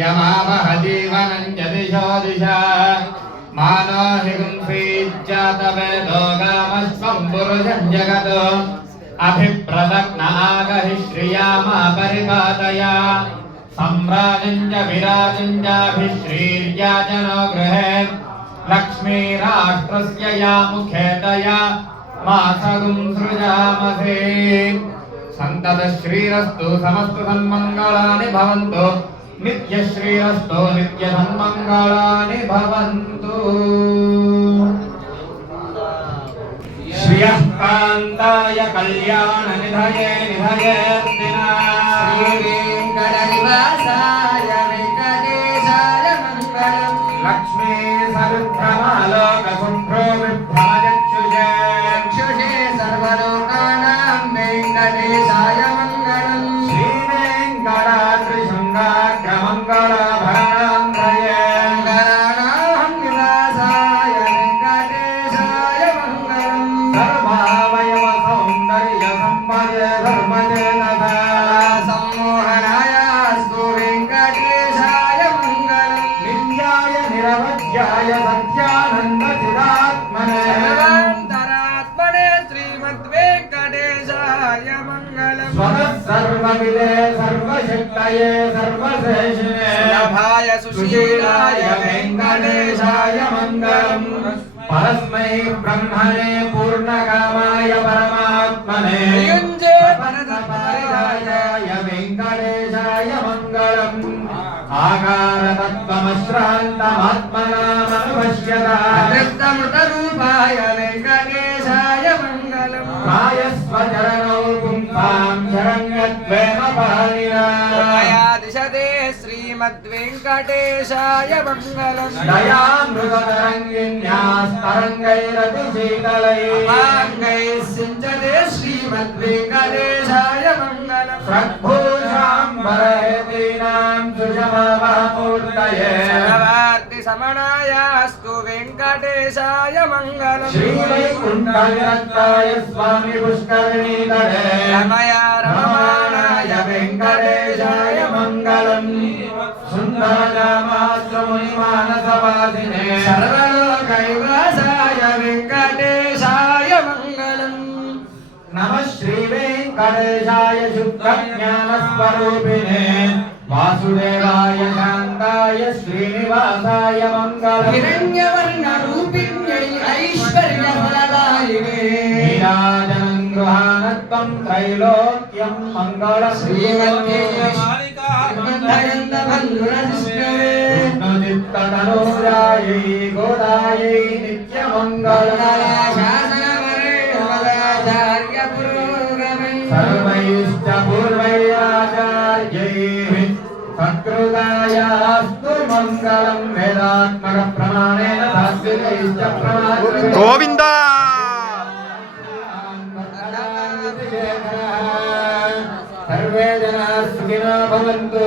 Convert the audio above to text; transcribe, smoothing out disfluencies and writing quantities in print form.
यमामह जीवनं यदिशो दिशा मानो हि गुंसीज्जातवेदो गामस्वं पुरुषं जगत् अभिप्रदग्न आगहि श्रियामा परिपादया सम्राजं च विराजं चाभिश्रीर्या जनो गृहे लक्ष्मीराष्ट्रस्य या मुखेतया मासगुं सृजामहे सन्ततश्रीरस्तु समस्तु सन्मङ्गलानि भवन्तु नित्यश्रीरस्तु नित्यसन्मङ्गलानि भवन्तु श्रियः कान्ताय कल्याणनिधये निधयेऽर्थिनाय श्रीवेङ्कटनिवासाय वेङ्कटेशाय मङ्गलम् लक्ष्मी सरुद्रमालोकशुभ्रो विभ्रमचक्षुषे चक्षुषे सर्वलोकानां वेङ्कटेशाय मङ्गलम् श्रीवेङ्कटाद्रिशृङ्गाग्रमङ्गलाभरणान्धये मङ्गलानां निवासाय वेङ्कटेशाय मङ्गलम् सर्वावयव सौन्दर्यसम्पदे धर्मदेवता सम्मोहनायास्तु वेङ्कटेशाय मङ्गलम् नित्याय निरवध्याय सत्यानन्दचिदात्मने सर्वान्तरात्मने श्रीमद्वेङ्कटेशाय मङ्गलम् स्वतः सर्वविदे सर्वशक्तये सर्वश्रेष्ठिने सुलभाय सुशीलाय वेङ्कटेशाय मङ्गलम् परस्मै ब्रह्मणे पूर्णकामाय परमात्मने युञ्जे वरदपरिधाय वेङ्कटेशाय मङ्गलम् आकारतत्त्वमश्रान्तमात्मनामनुपश्यता तृप्तमृतरूपाय वेङ्कटेशाय मङ्गलम् कायस्वचरणौ पुंसां शरण्यत्वेन पाणिना दिशते श्रीमद्वेङ्कटेशाय मङ्गलम् दयामृगतरङ्गिन्यास्तरङ्गैरतिशीतलैः सिञ्चते श्रीमद्वेङ्कटेशाय मङ्गलम् सद्भूषाम्बरहेतीनां सुषमामूर्तये समनायास्तु वेङ्कटेशाय मङ्गलम् श्रीवैकुण्ठविरक्ताय स्वामी पुष्करिणीतटे रमया रममाणाय वेङ्कटेशाय मङ्गलम् सुन्दरनामाश्रमुनिमानसवासिने सर्वलोकैवासाय वेङ्कटेशाय मङ्गलम् नमः श्रीवेङ्कटेशाय शुद्धज्ञानस्वरूपिणे वासुदेवाय शान्ताय श्रीनिवासाय मङ्गलम् हिरण्यवर्णरूपिण्यै ऐश्वर्यफलदायिने नीराजनं गृहाणत्वं त्रैलोक्यं मङ्गलं श्रीमद्वेङ्कटेशाय गोदायै नित्यमङ्गलम् सर्वैश्च पूर्वैराचार्यैः सत्कृतायास्तु मङ्गलं वेदात्मकप्रमाणेन सात्विकैश्च प्रमाणैः गोविन्द सर्वे जनाः सुखिनो भवन्तु।